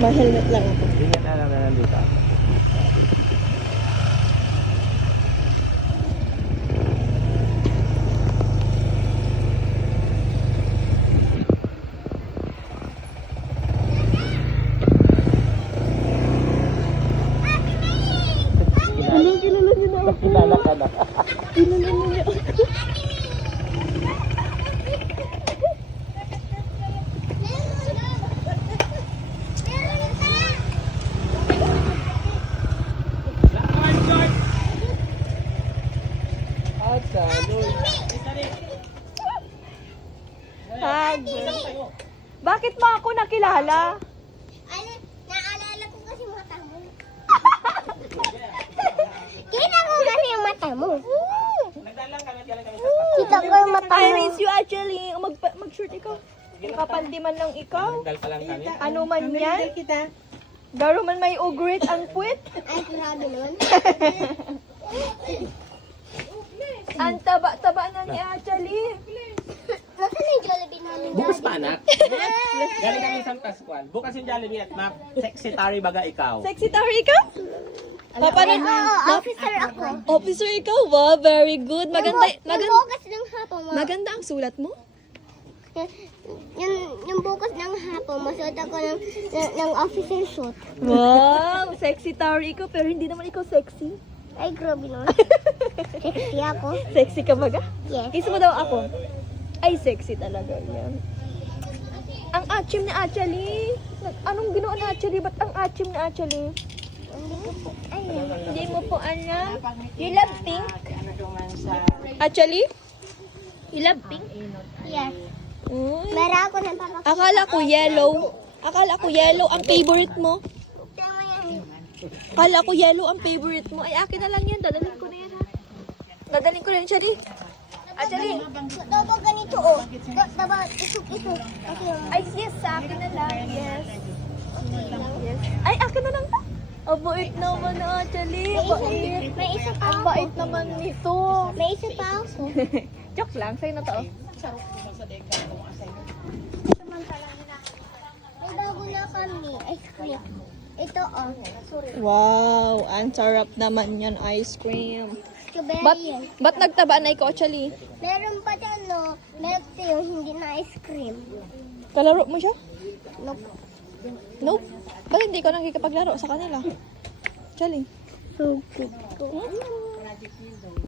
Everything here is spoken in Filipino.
Ma-helmet lang ako. Ingat na lang na nandito ako. Kilala niyo na ako. Kilala ka na. Kilala niyo. Bakit mo ako nakilala? Ano, naalala ko kasi mata mo. Kailan ko kasi yung mata mo. Kita ko yung mata I mo. miss you actually. Mag-shoot ikaw. Kapal di man lang ikaw. Nagdal pa lang kami. Ano man yan? Daro man may ugrit ang puwit. Ay, grabe nun. Ang taba-taba na ni actually. Nasaan na yung Jollibee namin, Bukas Daddy? pa anak. Galing kami San Pascual. Bukas yung Jollibee at map. Secretary baga ikaw. Sexy tower ikaw? Papa Oo, officer ako. Officer ikaw ba? Very good. Maganda, Yung bukas ng hapon mo. maganda ang sulat mo. Yung bukas ng hapon, masuot ako ng officer suit. Wow, sexy tower ikaw pero hindi naman ikaw sexy. Ay, grabe nun. Sexy ako. Sexy ka baga? Yes. Kiss mo daw ako. Ay, sexy talaga yan. Ang achim ni Achally. Anong ginawa ni Achally? Ba't ang achim ni Achally? Hindi mo po alam. You love pink? Achally? You love pink? Yes. Mm. Meron ako ng papa. Akala ko yellow. Akala ko yellow ang favorite mo. Tama yan. Akala ko yellow ang favorite mo. Ay, akin na lang yan. Dadalhin ko na yan ha. Dadalhin ko na yan, Achally. Achally. Dapat ganito, oh. Dapat ito. Kasi yung... Ay, yes, sa akin na lang. Yes. Yes. Ay, akin na lang ta. Ang bait naman na, Achally. Bait. May isa pa Ang ako. bait naman nito. May isa pa ako. Joke lang, sa'yo na to. May bago na kami. Ice cream. Ito, oh. Wow, ang sarap naman yan, ice cream. Strawberry yan. Ba't nagtaba na ikaw, Achally? Meron pa dyan, no. Milk tea yung hindi na ice cream. Kalaro mo siya? Nope. Nope. Ba't hindi ka nakikapaglaro sa kanila? Achally. So cute ko.